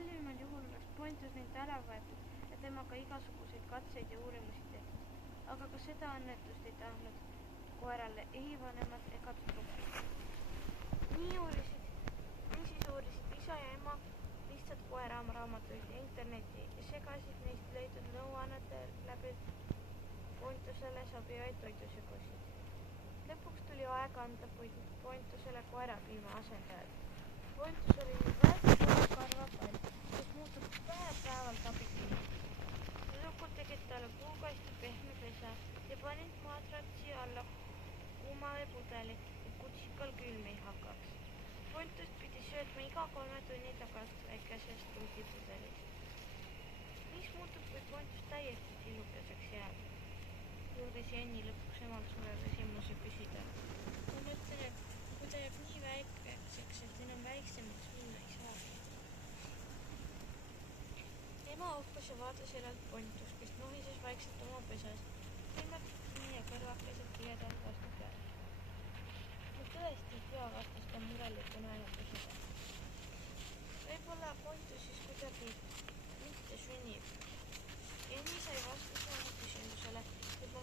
halvimal juhul oleks Pontus neilt ära võetud ja temaga igasuguseid katseid ja uurimusi tehtud. Aga ka seda õnnetust ei tahtnud koerale ei vanemad ega tuttavad. Niisiis uurisid isa ja ema lihtsalt koeraraamatuid ja interneti ja segasid neist leidnud nõuannete läbi Pontusele sobivaid toidusegusid. Lõpuks tuli aega anda Pontusele koerapiima asendajad. Pontus oli nüüd väga karvapall, kes muutub päev-päevalt abipiimaks. Tüdrukud tegid talle puukasti pehme pesa ja panid maadratsi alla kuuma veepudeli, et kutsikal külm ei hakkaks. Pontus pidi söötma iga 3 tunni tagant väikesest ruudipudelist. Mis muutub, kui Pontus täiesti tillukeseks jääb? Juuris Jenni lõpuks emal suure küsimuse küsida. Ma mõtlen, et kui ta jääb nii väikeseks, et enam väiksemaks minna ei saa. Ema uhkas ja vaatas elalt Pontus, kes nohises vaikselt oma pesas. Ilmad nii ja kõrvakesed tiledalt vastu peale. Ma tõesti ei tea, vastas ta mureliku naeruga seda. Võib-olla Pontus siis kuidagi mitte sünnib. Jenni sai vastuse oma küsimusele juba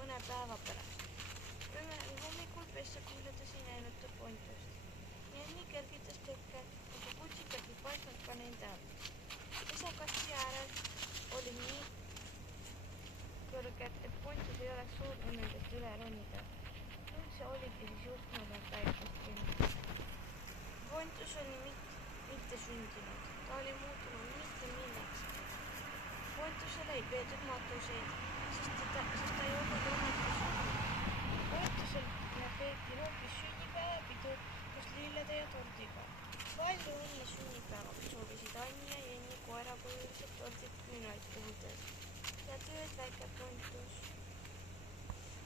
mõne päeva pärast. Ühel hommikul pessa kuulates ei näinud ta Pontust. Jenni kergitas tekke, aga kutsikad ei paistnud ka nende all. Pesakasti äärel oli nii kõrged, et Pontus ei oleks suutnud nendest üle ronida. Nüüd see oligi siis juhtunud nad väikest rünnud. Pontus oli mitte sündinud, ta oli muutunud mitte milleks. Pontusele ei peetud matuseid, sest ta ei olnud ometi surnud. Pontusele peeti hoopis sünnipäevapidu koos lillede ja tordiga. Palju õnne sünnipäevaks soovisid Anni ja Jenni koerakujulised tordid küünlaid puhudes.